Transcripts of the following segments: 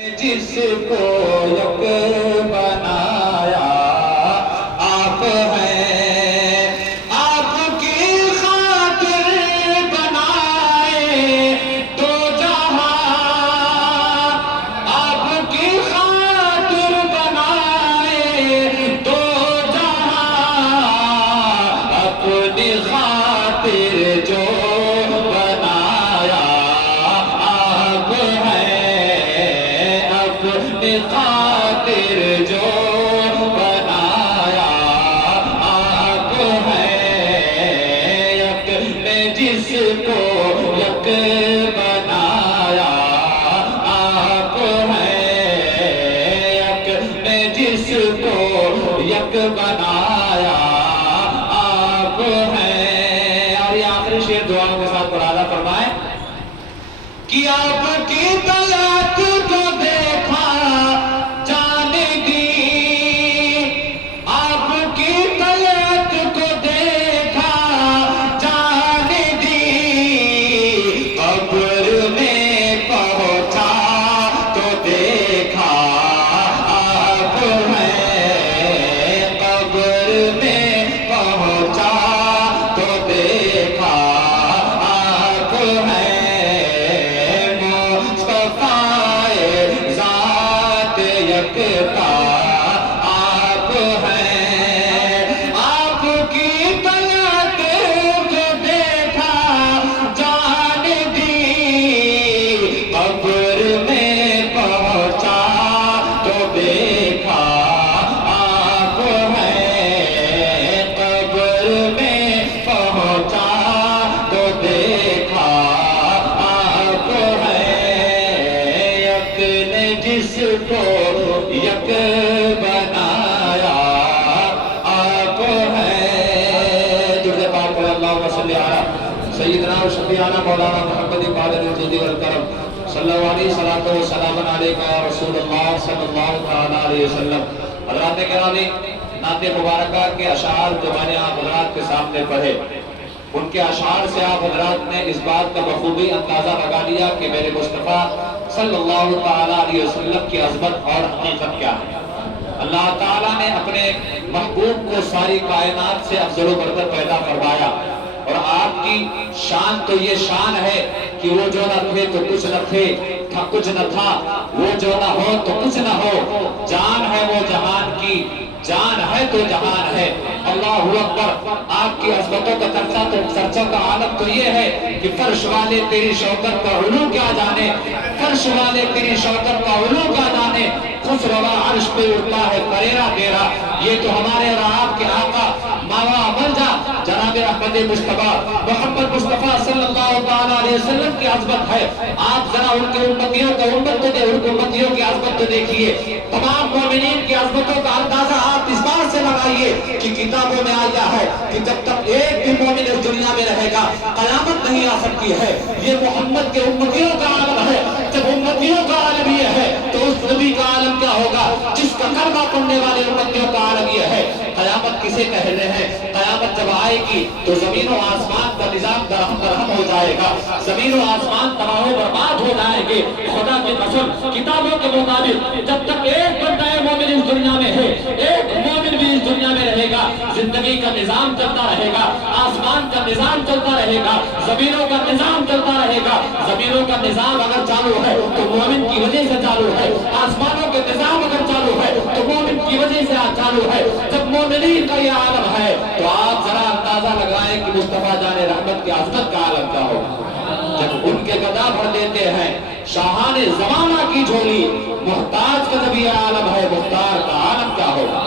جس کو یک بنایا آپ ہیں، آپ کی خاطر بنائے دو جہاں، آپ کی خاطر بنائے دو جہاں، اپنی خاطر جو خاطر جو بنایا آپ ہیں، یک نے جس کو یک بنایا آپ ہیں، یک نے جس کو یک بنایا آپ ہیں۔ اور یہ آخری شعر دعاؤں کے ساتھ مراحلہ فرمائیں کہ آپ کی طلعت کو دیکھا جان دی، آپ کی طلعت کو دیکھا جان دی، قبر میں پہنچا تو دیکھا آپ ہیں، قبر میں پہنچا تو دیکھا آپ ہیں، آپ ہیں، آپ کی طلعت کو دیکھا جان دی، قبر میں پہنچا تو دیکھا آپ ہیں، قبر میں پہنچا تو دیکھا آپ ہیں، یک نے جس کو یک بنایا آپ ہیں۔ درود پاک پڑھیں، اللہم صلی علی سیدنا و شفیعنا مولانا محمد قادر الجود والکرم، صلی اللہ علیہ وسلم علیکہ یا رسول اللہ صلی اللہ علیہ وسلم۔ حضرات کرامی، نعت مبارکہ کے اشعار جو میں نے آپ حضرات کے سامنے پڑھے، ان کے اشعار سے آپ حضرات نے اس بات کا بخوبی اندازہ لگا لیا کہ میرے مصطفیٰ صلی اللہ علیہ وسلم کی عظمت اور حقیقت کیا ہے۔ اللہ تعالیٰ نے اپنے محبوب کو ساری کائنات سے افضل و برتر پیدا فرمایا، اور آپ کی شان تو یہ شان ہے کہ وہ جو نہ تھے تو کچھ نہ تھے، تھا کچھ نہ تھا، وہ جو نہ ہو تو کچھ نہ ہو، جان ہے وہ جہان کی، جان ہے تو جہان ہے۔ اللہ اکبر۔ آپ کی عظمتوں کا چرچا کا عالم تو یہ ہے کہ فرش والے تیری شوکت کا علو کیا جانے، فرش والے تیری شوکت کا علو کیا جانے، خسروا عرش پہ اڑتا ہے پریرا تیرا۔ یہ تو ہمارے اور آپ کے آقا ماوا مرجا جناب احمد مصطفیٰ محمد مصطفیٰ صلی اللہ علیہ وسلم کی عظمت ہے۔ آپ ذرا ان کے امتیوں کا امتیوں کی عظمت تو دیکھیے، تمام مومنین کی عظمتوں کا اندازہ آپ اس بات سے لگائیے کہ کتابوں میں آیا ہے کہ جب تک ایک بھی مومن اس دنیا میں رہے گا قیامت نہیں آ سکتی ہے۔ یہ محمد کے امتیوں کا عالم ہے۔ جب امتیوں کا عالم یہ ہے تو اس نبی کا عالم کیا ہوگا جس کا کلمہ پڑھنے والے امتیوں کا عالم یہ ہے۔ قیامت کسے کہہ رہے ہیں؟ قیامت جب آئے گی تو زمین و آسمان کا نظام درہم برہم ہو جائے گا، زمین و آسمان تباہ و برباد ہو جائے گے۔ خدا کی قسم کتابوں کے مطابق جب تک ایک بندہ مومن اس دنیا میں ہے، ایک مومن بھی اس دنیا میں رہے گا، زندگی کا نظام چلتا رہے گا، آسمان کا نظام چلتا رہے گا، زمینوں کا نظام چلتا رہے گا۔ زمینوں کا نظام اگر چالو ہے تو مومن کی وجہ سے چالو ہے، آسمانوں کے نظام اگر چالو ہے تو مومن کی وجہ سے چالو ہے۔ جب مومنین کا یہ عالم ہے تو آپ ذرا اندازہ لگائیں کہ مصطفیٰ جان رحمت کی عظمت کا عالم کیا ہوگا۔ جب ان کے گدا بھر لیتے ہیں شاہان زمانہ کی جھولی، محتاج کا جب یہ عالم ہے مختار کا عالم کیا ہوگا۔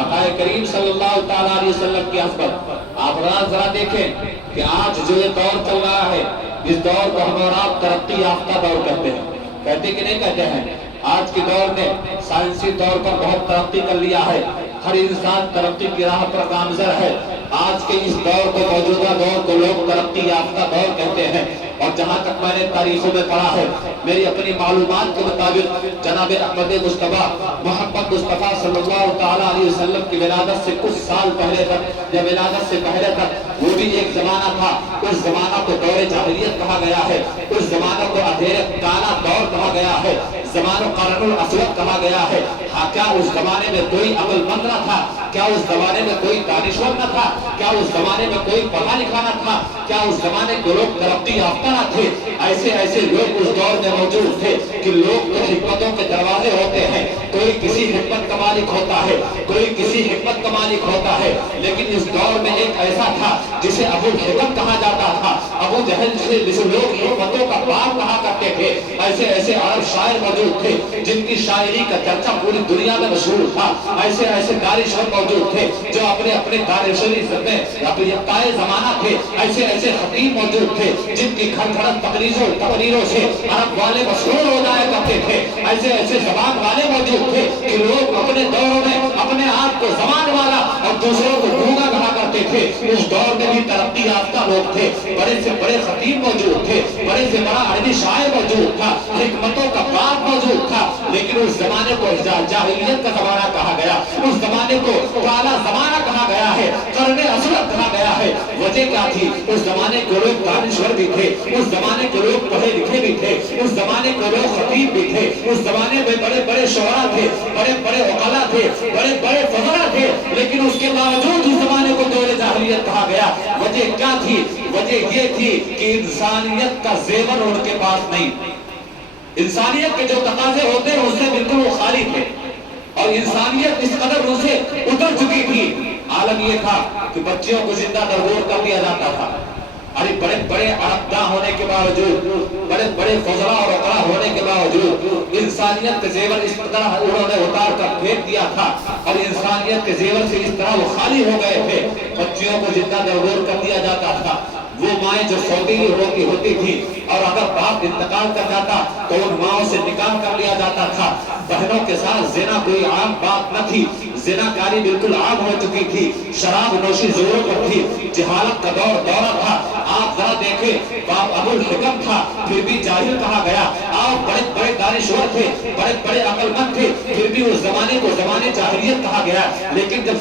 آقا کریم صلی اللہ علیہ وسلم کی عظمت آپ ذرا دیکھیں کہ آج جو یہ دور چل رہا ہے، اس دور کو ہم اور آپ ترقی یافتہ دور کہتے ہیں، کہتے کہ نہیں کہتے ہیں؟ آج کے دور نے سائنسی طور پر بہت ترقی کر لیا ہے، ہر انسان ترقی کی راہ پر گامزن ہے۔ آج کے اس دور کو، موجودہ دور کو لوگ ترقی یافتہ دور کہتے ہیں، اور جہاں تک میں نے تاریخوں میں پڑھا ہے، میری اپنی معلومات کے مطابق جناب جناب احمد مصطفیٰ محمد مصطفیٰ صلی اللہ تعالیٰ علیہ وسلم کی ولادت سے کچھ سال پہلے تک یا ولادت سے پہلے تک وہ بھی ایک زمانہ تھا. اس زمانہ کو دور جاہلیت کہا گیا ہے. اس زمانہ کو اندھیرے کالا دور کہا گیا ہے. زمانہ قرن الاسود کہا گیا ہے. کیا اس زمانے میں کوئی عقل مند نہ تھا؟ کیا اس زمانے میں کوئی دانشور نہ تھا؟ کیا اس زمانے میں کوئی پڑھا لکھا نہ تھا؟ کیا اس زمانے کے لوگ ترقی یافتہ نہ تھے؟ ایسے لوگ اس دور میں موجود تھے کہ لوگ تو حکمتوں کے دروازے ہوتے ہیں. کوئی کسی حکمت کا مالک ہوتا ہے, کوئی کسی حکمت کا مالک ہوتا ہے. لیکن اس دور میں ایک ایسا تھا جسے ابو الحکم کہا جاتا تھا. ابو جہل جسے لوگ حکمتوں کا باپ کہا کرتے تھے. ایسے عرب شاعر موجود تھے جن کی شاعری کا چرچا پوری دنیا میں مشہور تھا. ایسے دانشور موجود تھے جو اپنے دانشوری میں اپنے یکتائے زمانہ تھے. ایسے خطیب موجود تھے جن کی گھڑ تقریروں سے عرب والے مشہور ہو جایا کرتے تھے. ایسے زبان والے موجود تھے کہ لوگ اپنے دوروں میں اپنے آپ کو زبان والا اور دوسروں کو گونگا کہا کرتے تھے. اس دور میں بھی ترقی یافتہ لوگ تھے. بڑے سے بڑے خطیب موجود تھے. بڑے سے بڑا عربی شاعر موجود تھا. حکمتوں کا باپ موجود تھا. لیکن اس زمانے کو جاہلیت کا زمانہ کہا گیا. اس زمانے کو کالا زمانہ کہا گیا ہے. قرن اسود کہا گیا ہے. وجہ کیا تھی؟ اس زمانے کے لوگ دانشور بھی تھے. اس زمانے کے لوگ پڑھے لکھے بھی تھے. اس زمانے کے لوگ خطیب بھی تھے. اس زمانے میں بڑے بڑے شعراء تھے, بڑے عقلاء تھے, بڑے فضلاء تھے. لیکن اس کے باوجود اس زمانے کو دور جاہلیت کہا گیا. وجہ کیا تھی؟ وجہ یہ تھی کہ انسانیت کا زیور ان کے پاس نہیں. انسانیت کے جو تقاضے ہوتے ہیں اس سے بالکل وہ خالی تھے. اور انسانیت اس قدر ان سے اتر چکی تھی. عالم یہ تھا کہ بچیوں کو زندہ درگور کر دیا جاتا تھا. ارے بڑے عربداں ہونے کے باوجود, بڑے فضلاء اور عقلاء ہونے کے باوجود انسانیت کے زیور اس طرح انہوں نے اتار کر پھینک دیا تھا. اور انسانیت کے زیور سے اس طرح وہ خالی ہو گئے تھے. بچیوں کو زندہ درگور کر دیا جاتا تھا. وہ مائیں جو سوتیلی ہوتی تھی اور اگر باپ انتقال کر جاتا تو ان ماؤں سے نکاح کر لیا جاتا تھا. بہنوں کے ساتھ زنا کوئی عام بات نہ تھی. زنا کاری بالکل عام ہو چکی تھی. شراب نوشی زوروں پر تھی. جہالت کا دورہ تھا. آپ ذرا دیکھیں, باپ ابو الحکم تھا پھر بھی جاہل کہا گیا. آپ بڑے دانشور تھے, بڑے عقل مند تھے, پھر بھی اس زمانے کو زمانے جاہلیت کہا گیا. لیکن جب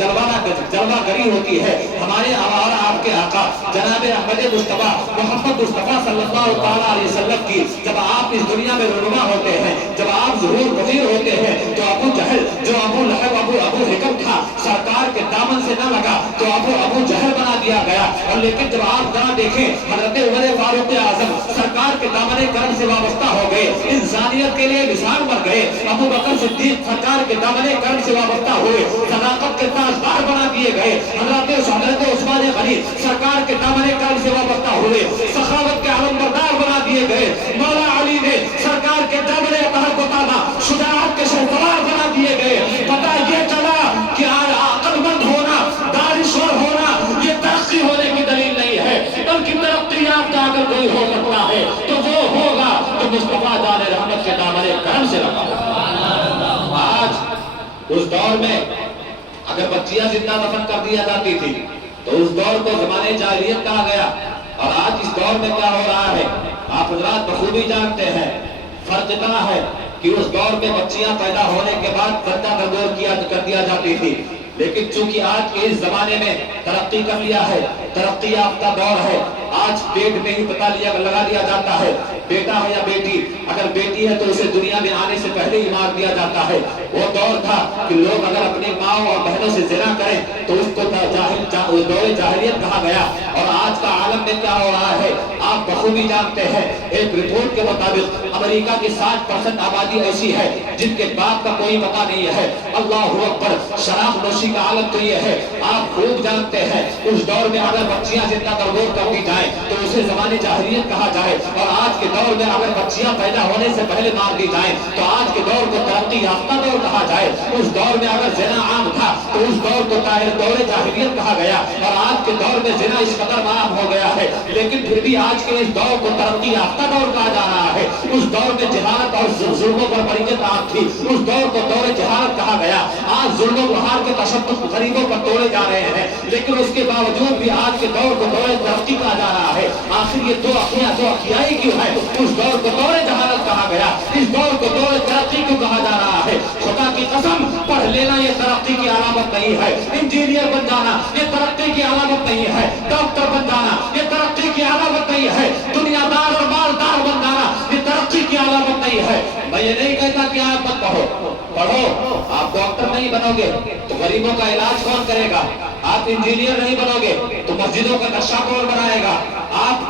جلوہ گری ہوتی ہے ہمارے اور آپ کے آقا جناب احمد مصطفیٰ محمد مصطفیٰ صلی اللہ تعالیٰ علیہ وسلم کی, جب آپ اس دنیا میں رونما ہوتے ہیں, جب آپ ظہور پذیر ہوتے ہیں, تو ابو جہل جو ابو لہب ابو حکم تھا سرکار کے دامن سے نہ لگا تو ابو جہل بنا دیا گیا. اور لیکن جب آپ ذرا دیکھیں حضرت عمر فاروق اعظم سرکار کے دامن کرم سے وابستہ ہو گئے, انسانیت کے لیے مثال بن گئے. ابو بکر صدیق سرکار کے دامن کرم سے وابستہ ہوئے, صداقت کے تاجدار بنا دیے گئے. حضرت عثمان غنی سرکار کے دامن کرم سے وابستہ ہوئے, سخاوت کے علمبردار بنا دیے گئے. مولا علی نے سرکار کے دامن اطہر کو تانا شجاعت کے شہسوار بنا دیے گئے. پتہ یہ چلا کہ عقل مند ہونا, دانشور ہونا یہ ترقی ہونے کی دلیل نہیں ہے, بلکہ ترقی یافتہ اگر کوئی ہو سکتا ہے تو وہ ہوگا تو مصطفیٰ جان رحمت کے دامن کرم سے لگا. آج اس دور میں اگر بچیاں زندہ دفن کر دیا جاتی تھی تو اس دور کو زمانے جاہلیت کہا گیا. اور آج اس دور میں کیا ہو رہا ہے آپ حضرات بخوبی جانتے ہیں. فرق اتنا ہے کہ اس دور میں بچیاں پیدا ہونے کے بعد زندہ درگور کر دیا جاتی تھی. لیکن چونکہ آج کے اس زمانے میں ترقی کر لیا ہے, ترقی یافتہ دور ہے, آج پیٹ میں ہی پتہ لگا دیا جاتا ہے بیٹا ہے یا بیٹی. اگر بیٹی ہے تو اسے دنیا میں آنے سے پہلے ہی مار دیا جاتا ہے. وہ دور تھا کہ لوگ اگر اپنی ماں اور بہنوں سے زنا کریں تو اس کو دور جاہلیت کہا گیا. اور آج کا عالم میں کیا ہو رہا ہے آپ بخوبی جانتے ہیں. ایک رپورٹ کے مطابق امریکہ کی 60% آبادی ایسی ہے جن کے باپ کا کوئی پتہ نہیں ہے. اللہ اکبر, شراب نوشی کا عالم تو یہ ہے. آپ خوب جانتے ہیں اس دور میں اگر بچیاں زندہ درگور کر دی جائیں تو اسے زمانے جاہلیت کہا جائے. اور آج کے دور میں اگر بچیاں پیدا ہونے سے پہلے مار دی جائیں تو آج کے دور کو ترقی یافتہ دور کہا جائے. اس دور میں اگر زنا عام تھا تو اس دور کو دور جاہلیت کہا گیا. اور آج کے دور میں زنا اس قدر عام ہو گیا ہے لیکن پھر بھی آج کے اس دور کو ترقی یافتہ دور کہا جا رہا ہے. اس دور میں جہالت اور ظلموں پر بڑیت عام تھی, اس دور کو دور جہالت کہا گیا. آج ظلم و بہار کے تشدد غریبوں پر توڑے جا رہے ہیں لیکن اس کے باوجود بھی آج کے دور کو دور ترقی کہا جا رہا ہے. آخر یہ دو اخیائی کیوں ہے؟ اس دور کو دور جہالت کہا گیا, اس دور کو دور ترقی کیوں کہا جا نہیں ہے. انجینئر بن جانا یہ ترقی کی علامت نہیں ہے. ڈاکٹر بن جانا یہ ترقی کی علامت نہیں ہے. دنیا دار اور مالدار بن جانا یہ ترقی کی علامت نہیں ہے. میں یہ نہیں کہتا کہ آپ مت پڑھو. آپ ڈاکٹر نہیں بنو گے تو غریبوں کا علاج کون کرے گا؟ آپ انجینئر نہیں بنو گے تو مسجدوں کا نقشہ کون بنائے گا؟ آپ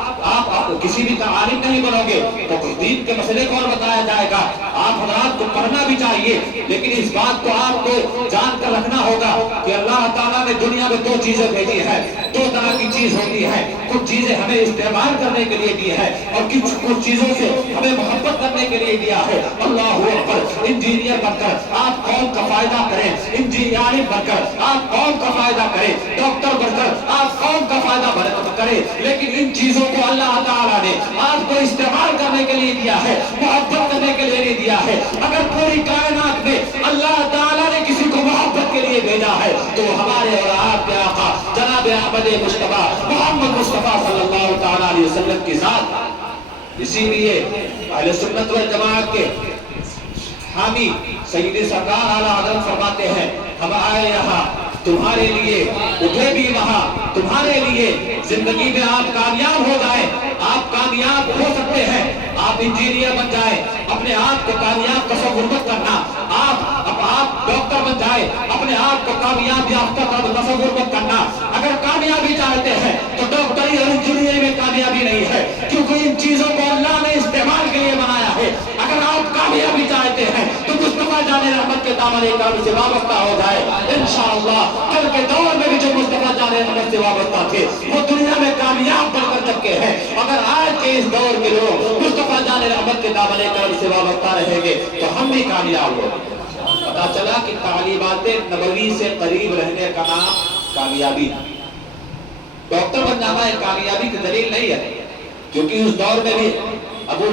کسی بھی عالم نہیں بنو گے تو دین کے مسئلے کون بتایا جائے گا؟ آپ حضرات کو پڑھنا بھی چاہیے، لیکن اس بات کو آپ کو جان کر رکھنا ہوگا کہ اللہ تعالیٰ نے دنیا میں دو چیزیں بھیجی ہے. دو طرح کی چیز ہوتی ہے. کچھ چیزیں ہمیں استعمال کرنے کے لیے دی ہے اور کچھ چیزوں سے ہمیں محبت کرنے کے لیے دیا ہے. اللہ اکبر. انجینئر بن کر آپ قوم کا فائدہ کریں، انجینئرنگ بن کر آپ قوم کا فائدہ کریں، ڈاکٹر بن کر آپ قوم کا فائدہ کریں. لیکن ان چیزوں کو اللہ تعالیٰ نے آپ کو استعمال کرنے کے لیے دیا ہے، محبت کرنے کے لیے نہیں دیا ہے. اگر پوری کائنات میں اللہ تعالیٰ نے کسی کو محبت کے لیے بھیجا ہے تو ہمارے اور آپ کے آقا جناب احمد مصطفیٰ محمد مصطفیٰ صلی اللہ تعالیٰ علیہ وسلم کی ذات. اسی لیے اہل سنت والجماعت کے حامی سید سرکار اعلیٰ حضرت فرماتے ہیں ہم آئے یہاں تمہارے لیے، اٹھے بھی وہاں تمہارے لیے. زندگی میں آپ کامیاب ہو جائیں، آپ کامیاب ہو سکتے ہیں. آپ انجینئر بن جائیں، اپنے آپ کو کامیاب تصور مت کرنا. آپ ڈاکٹر بن جائیں، اپنے آپ کو کامیاب یافتہ تصور مت کرنا. اگر کامیابی چاہتے ہیں تو ڈاکٹری اور انجینئر میں کامیابی نہیں ہے، کیونکہ ان چیزوں کو اللہ نے استعمال کے لیے بنایا ہے. اگر آپ کامیابی چاہتے ہیں تو مصطفیٰ جان رحمت کے دامن کرم سے وابستہ ہو جائے. انشاءاللہ کل کے دور میں بھی جو مصطفیٰ جان رحمت سے وابستہ تھے وہ دنیا میں کامیاب بن کر چکے ہیں. اگر آج کے اس دور کے لوگ مصطفیٰ جان رحمت کے دامن کرم سے وابستہ رہیں گے تو ہم بھی کامیاب ہوں گے. پتا چلا کہ تعلیمات نبوی سے قریب رہنے کا نام کامیابی. ڈاکٹر بن جانا ایک کامیابی کی دلیل نہیں ہے، کیونکہ اس دور میں بھی ابو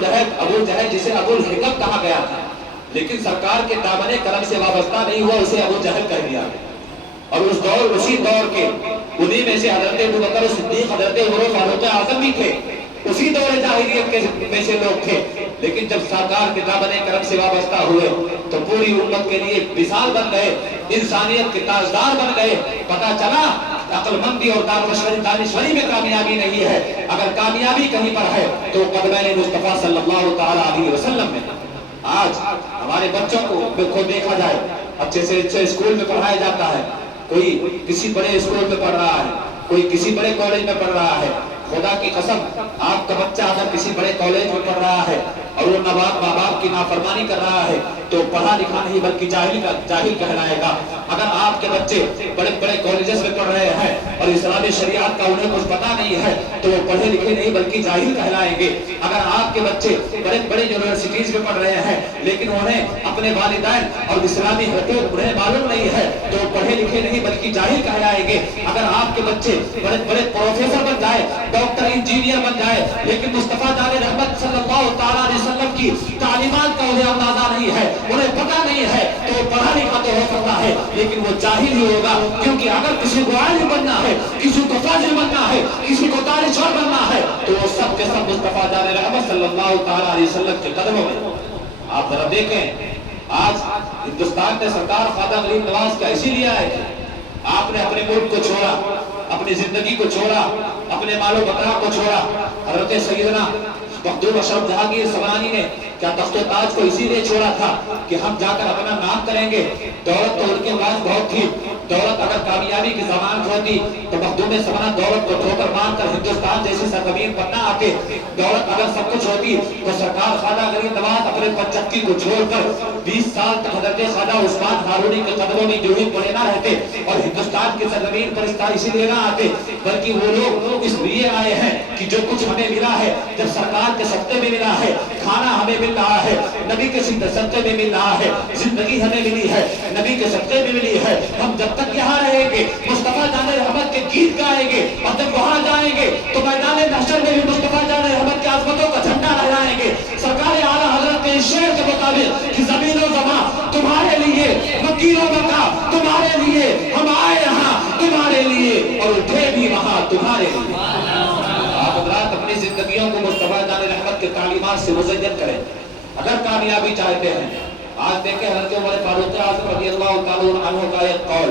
جہل جسے ابو الحکم کہا گیا تھا، لیکن سرکار کے دامن کرم سے وابستہ نہیں ہوا، اسے ابو جہل کہہ دیا. اور اسی دور کے انہی میں سے حضرت ابو بکر صدیق، حضرت عمر فاروق اعظم بھی تھے. اسی دور جاہلیت کے میں سے لوگ تھے. لیکن جب سرکار کے دامن کرم سے وابستہ ہوئے تو پوری امت کے لیے مثال بن گئے، انسانیت کے تاجدار بن گئے. پتا چلا عقل مندی اور دانشوری میں کامیابی نہیں ہے. اگر کامیابی کہیں پر ہے تو قدمین مصطفیٰ صلی اللہ تعالیٰ علیہ وسلم میں. آج ہمارے بچوں کو دیکھا جائے، اچھے سے اچھے اسکول میں پڑھایا جاتا ہے. کوئی کسی بڑے اسکول میں پڑھ رہا ہے، کوئی کسی بڑے کالج میں پڑھ رہا ہے. خدا کی قسم آپ کا بچہ اگر کسی بڑے کالج میں پڑھ رہا ہے اور وہ ماں باپ کی نافرمانی کر رہا ہے تو پڑھا لکھا نہیں بلکہ جاہل کہلائے گا. اگر آپ کے بچے بڑے بڑے کالجز میں پڑھ رہے ہیں اور اسلامی شریعت کا انہیں کچھ پتا نہیں ہے تو وہ پڑھے لکھے نہیں بلکہ جاہل کہلائیں گے. اگر آپ کے بچے بڑے بڑے یونیورسٹیز میں پڑھ رہے ہیں لیکن انہیں اپنے والدین اور اسلامی حقوق انہیں معلوم نہیں ہے تو وہ پڑھے لکھے نہیں بلکہ جاہل کہلائیں گے. اگر آپ کے بچے بڑے بڑے پروفیسر بن جائے، ڈاکٹر انجینئر بن جائے، لیکن مصطفیٰ جان رحمت صلی اللہ تعالیٰ علیہ وسلم کی تعلیمات کا انہیں اندازہ نہیں ہے، انہیں پتہ نہیں ہے تو وہ پڑھا لکھا تو ہو سکتا ہے لیکن وہ جاہل ہی ہوگا. کیونکہ اگر کسی کو عالم بننا ہے، کسی کو فاضل بننا ہے، کسی کو دانشور بننا ہے تو وہ سب کے سب مصطفیٰ جان رحمت صلی اللہ تعالیٰ علیہ وسلم کے قدموں میں. آپ ذرا دیکھیں آج ہندوستان نے سرکار خواجہ غریب نواز کا اسی لیے آئے تھے. آپ نے اپنے ملک کو چھوڑا، اپنی زندگی کو چھوڑا، اپنے مال و بقا کو چھوڑا. حضرت سیدنا مخدوم اشرف جہانگیر سمنانی نے کیا تخت و تاج کو اسی لیے چھوڑا تھا کہ ہم جا کر اپنا نام کریں گے؟ دولت تو ان کے پاس بہت تھی. دولت اگر کامیابی کی ضمانت ہوتی تو مخدوم سمنہ دولت کو ٹھوکر مار کر ہندوستان جیسی سرزمین پر نہ آتے. دولت اگر سب کچھ ہوتی تو سرکار خواجہ غریب نواز اپنے پچکی کو چھوڑ کر 20 سال تک حضرت خواجہ عثمان ہارونی کے قدموں میں جو ہی پڑے نہ رہتے اور ہندوستان کی سرزمین پر اسی لیے نہ آتے بلکہ وہ لوگ اس لیے آئے ہیں کہ جو کچھ ہمیں ملا ہے جب سرکار کے صدقے میں ملا ہے، کھانا ہمیں مل رہا ہے نبی کے صدقے میں مل رہا ہے، زندگی ہمیں ملی ہے نبی کے صدقے میں ملی ہے. ہم جب تک یہاں رہیں گے مصطفیٰ جان رحمت کے گیت گائیں گے اور جب وہاں جائیں گے تو میدان محشر میں بھی مصطفیٰ جان رحمت کی عظمتوں کا جھنڈا لہرائیں گے. سرکار اعلیٰ حضرت کے شعر کے مطابق کہ زمین و زمان تمہارے لیے، مکین و مکہ تمہارے لیے، ہم آئے یہاں تمہارے لیے اور اٹھے بھی وہاں تمہارے لیے. آپ حضرات اپنی زندگیوں کو مصطفیٰ جان رحمت کے تعلیمات سے مزین کریں اگر کامیابی چاہتے ہیں. آج دیکھیں حضرت عمر فاروق اعظم رضی اللہ تعالیٰ عنہ کا ایک قول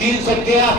313